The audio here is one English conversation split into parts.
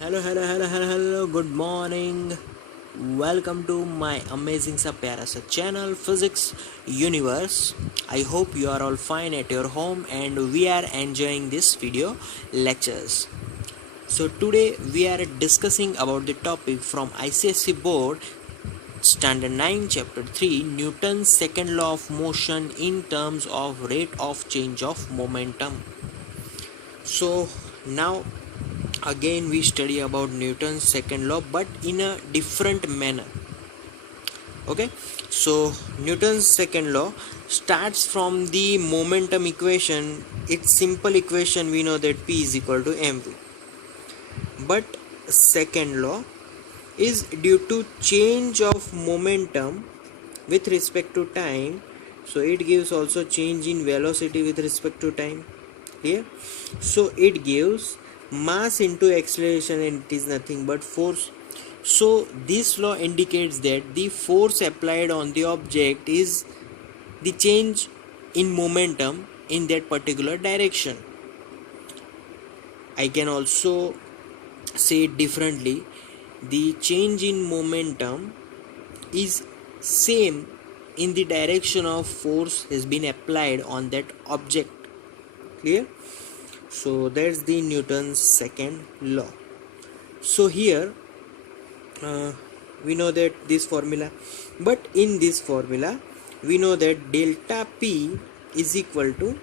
Hello, good morning. Welcome to my amazing sa pyara sa channel Physics Universe. I hope you are all fine at your home and we are enjoying this video lectures. So today we are discussing about the topic from Icse board standard 9 chapter 3 Newton's second law of motion in terms of rate of change of momentum. So now again we study about Newton's second law but in a different manner. Okay, so Newton's second law starts from the momentum equation. It's simple equation, we know that P is equal to mv, but second law is due to change of momentum with respect to time, so it gives also change in velocity with respect to time here. So it gives mass into acceleration and it is nothing but force. So this law indicates that the force applied on the object is the change in momentum in that particular direction. I can also say it differently. The change in momentum is same in the direction of force has been applied on that object. Clear? So that's the Newton's second law. So here we know that this formula, but in this formula we know that delta P is equal to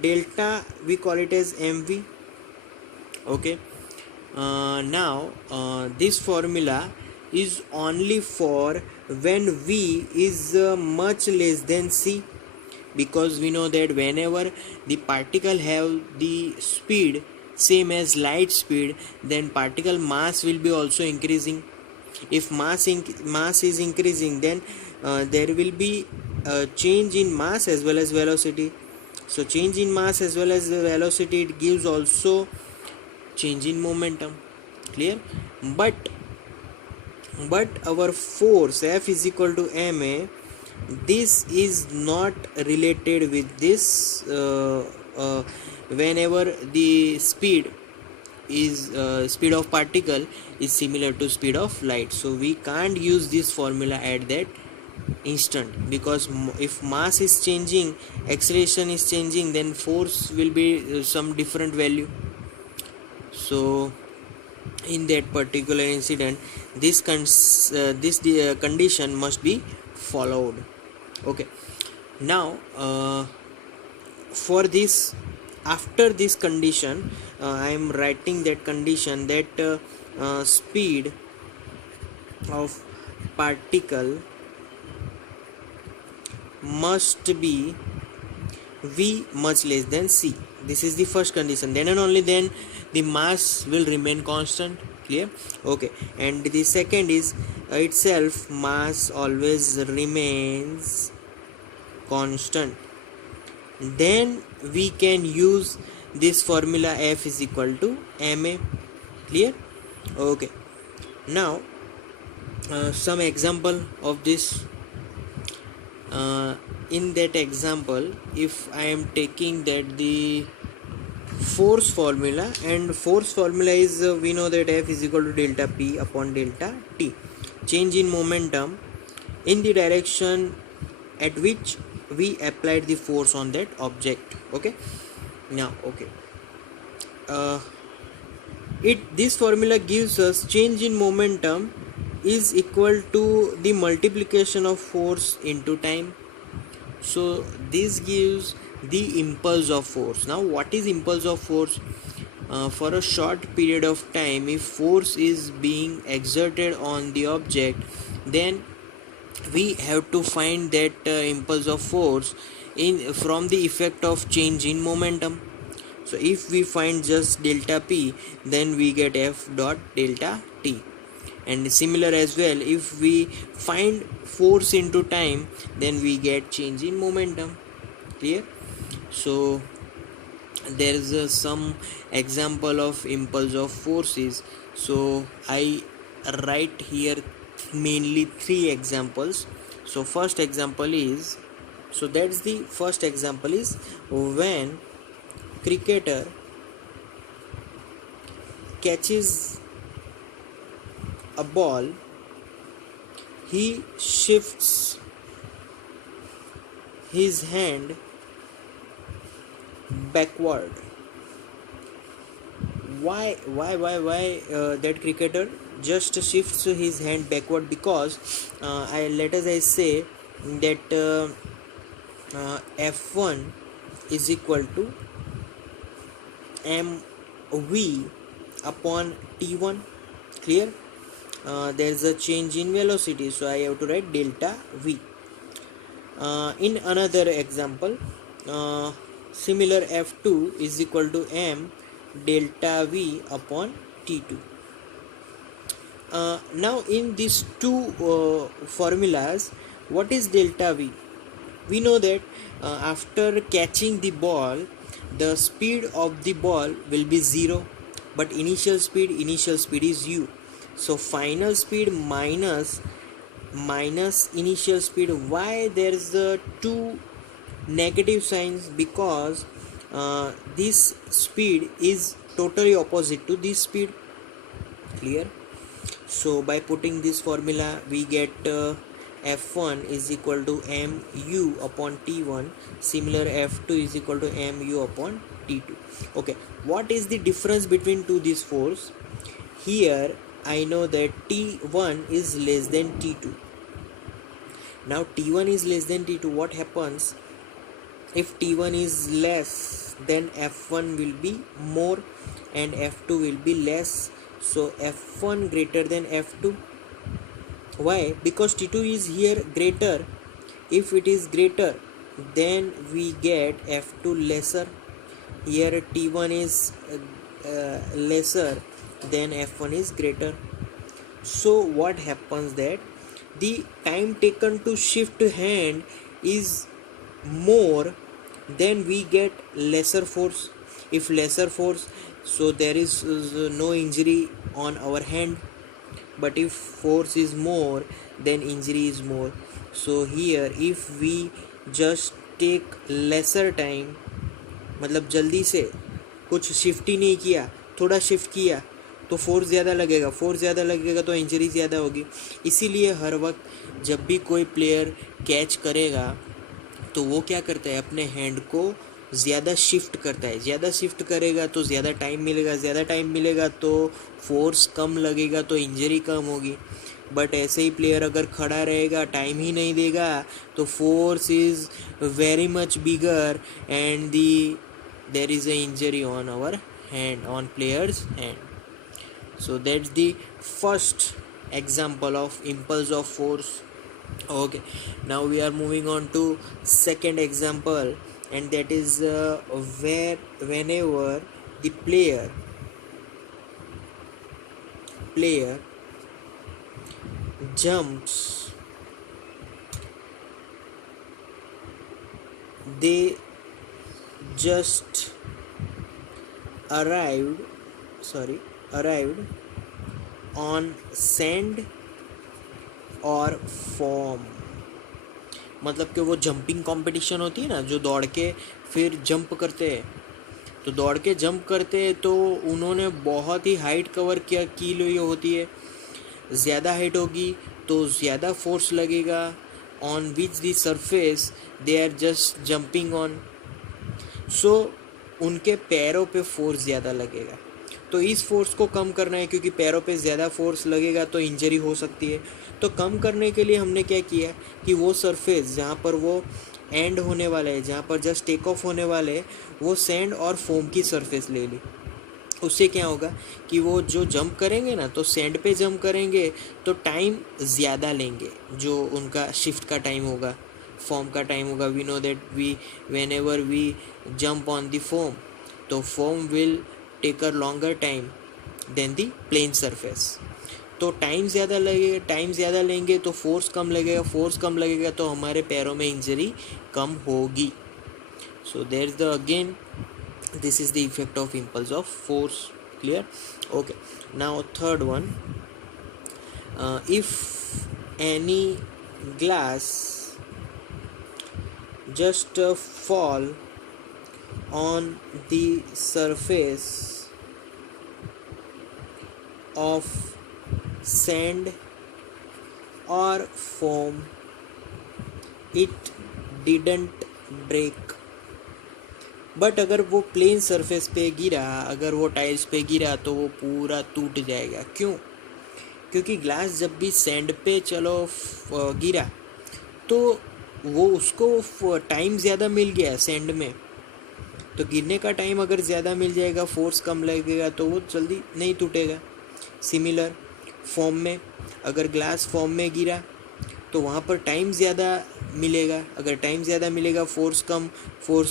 delta, we call it as mv. Okay, now this formula is only for when v is much less than c, because we know that whenever the particle have the speed same as light speed, then particle mass will be also increasing. If mass is increasing, then there will be a change in mass as well as velocity. So change in mass as well as velocity, it gives also change in momentum. Clear? But our force F is equal to ma, this is not related with this. Whenever the speed is speed of particle is similar to speed of light, so we can't use this formula at that instant, because if mass is changing, acceleration is changing, then force will be some different value. So in that particular incident, this condition must be followed. Okay, now for this, after this condition, I am writing that condition that speed of particle must be v much less than c. This is the first condition. Then and only then the mass will remain constant. Clear? Okay, and the second is itself mass always remains constant. Then we can use this formula F is equal to ma. Clear? Okay, now some example of this. In that example, if I am taking that the force formula, and force formula is we know that F is equal to delta P upon delta T, change in momentum in the direction at which we applied the force on that object. Okay, now this formula gives us change in momentum is equal to the multiplication of force into time. So this gives the impulse of force. Now what is impulse of force? For a short period of time, if force is being exerted on the object, then we have to find that impulse of force in from the effect of change in momentum. So if we find just delta P, then we get F dot delta T. And similar as well, if we find force into time, then we get change in momentum. Clear? So there is some example of impulse of forces. So I write here mainly 3 examples. So first example is, so that's the first example is when cricketer catches a ball, he shifts his hand backward. Why that cricketer just shifts his hand backward? Because I say that F1 is equal to mv upon t1. Clear? There is a change in velocity, so I have to write delta v. In another example, similar F2 is equal to m delta v upon t2. Now in these two formulas, what is delta v? We know that after catching the ball, the speed of the ball will be 0, but initial speed is u. So final speed minus initial speed. Why there is two negative signs? Because this speed is totally opposite to this speed. Clear? So by putting this formula, we get F1 is equal to mu upon t1. Similar, F2 is equal to mu upon t2. Okay, what is the difference between these force? Here I know that t1 is less than t2. Now t1 is less than t2. What happens if t1 is less? Then F1 will be more and F2 will be less. So F1 greater than F2. Why? Because T2 is here greater. If it is greater, then we get F2 lesser. Here T1 is lesser, then F1 is greater. So what happens that the time taken to shift hand is more, then we get lesser force. If lesser force, so there is no injury on our hand. But if force is more, then injury is more. So here if we just take lesser time, मतलब जल्दी से कुछ shift ही नहीं किया, थोड़ा shift किया, तो force ज़्यादा लगेगा तो इंजरी ज़्यादा होगी. इसीलिए हर वक्त जब भी कोई प्लेयर कैच करेगा तो वो क्या करता है, अपने हैंड को ज़्यादा शिफ्ट करता है. ज़्यादा शिफ्ट करेगा तो ज़्यादा टाइम मिलेगा तो फोर्स कम लगेगा तो इंजरी कम होगी. बट ऐसे ही प्लेयर अगर खड़ा रहेगा, टाइम ही नहीं देगा, तो force is very much bigger and there is a injury on our hand, on players hand. So that's the first example of impulse of force. Okay, now we are moving on to second example, and that is whenever the player jumps, they just arrived on sand और form. मतलब कि वो jumping competition होती है ना, जो दौड़ के फिर जंप करते हैं, तो दौड़ के जंप करते हैं तो उन्होंने बहुत ही हाइट कवर की हुई होती है. ज़्यादा हाइट होगी तो ज़्यादा फोर्स लगेगा on which the surface they are just jumping on. So उनके पैरों पे फोर्स ज़्यादा लगेगा. तो इस फोर्स को कम करना है, क्योंकि पैरों पे ज़्यादा फोर्स लगेगा तो इंजरी हो सकती है. तो कम करने के लिए हमने क्या किया कि वो सरफेस जहाँ पर वो एंड होने वाला है, जहाँ पर जस्ट टेक ऑफ होने वाले है, वो सैंड और फोम की सरफेस ले ली. उससे क्या होगा कि वो जो जंप करेंगे ना, तो सैंड पे जंप करेंगे तो टाइम ज़्यादा लेंगे. जो उनका शिफ्ट का टाइम होगा, फॉर्म का टाइम होगा. We know that whenever we jump on the foam, तो foam will take a longer time than the plain surface. तो टाइम ज़्यादा लेंगे तो फोर्स कम लगेगा तो हमारे पैरों में इंजरी कम होगी. So there is the again this is the effect of impulse of force. Clear? Okay, now third one, if any glass just fall on the surface of sand or foam, it didn't break. But अगर वो plane surface पे गिरा, अगर वो tiles पे गिरा तो वो पूरा टूट जाएगा. क्यों? क्योंकि ग्लास जब भी सैंड पे गिरा तो वो उसको टाइम ज़्यादा मिल गया सैंड में, तो गिरने का टाइम अगर ज़्यादा मिल जाएगा, फोर्स कम लगेगा तो वो जल्दी नहीं टूटेगा. सिमिलर फॉर्म में, अगर ग्लास फॉर्म में गिरा तो वहाँ पर टाइम ज़्यादा मिलेगा, अगर टाइम ज़्यादा मिलेगा, फोर्स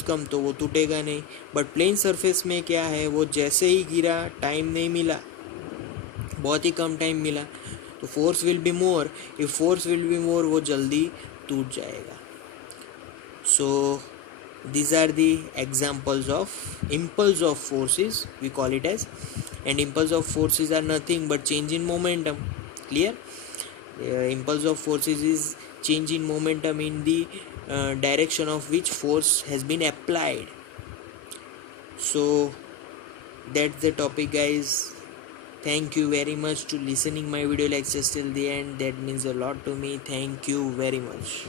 कम तो वो टूटेगा नहीं. बट प्लेन सरफेस में क्या है, वो जैसे ही गिरा टाइम नहीं मिला, बहुत ही कम टाइम मिला, तो force will be more. If force will be more, वो जल्दी टूट जाएगा. सो these are the examples of impulse of forces, we call it as, and impulse of forces are nothing but change in momentum. Clear? Impulse of forces is change in momentum in the direction of which force has been applied. So that's the topic, guys. Thank you very much to listening my video lectures till the end. That means a lot to me. Thank you very much.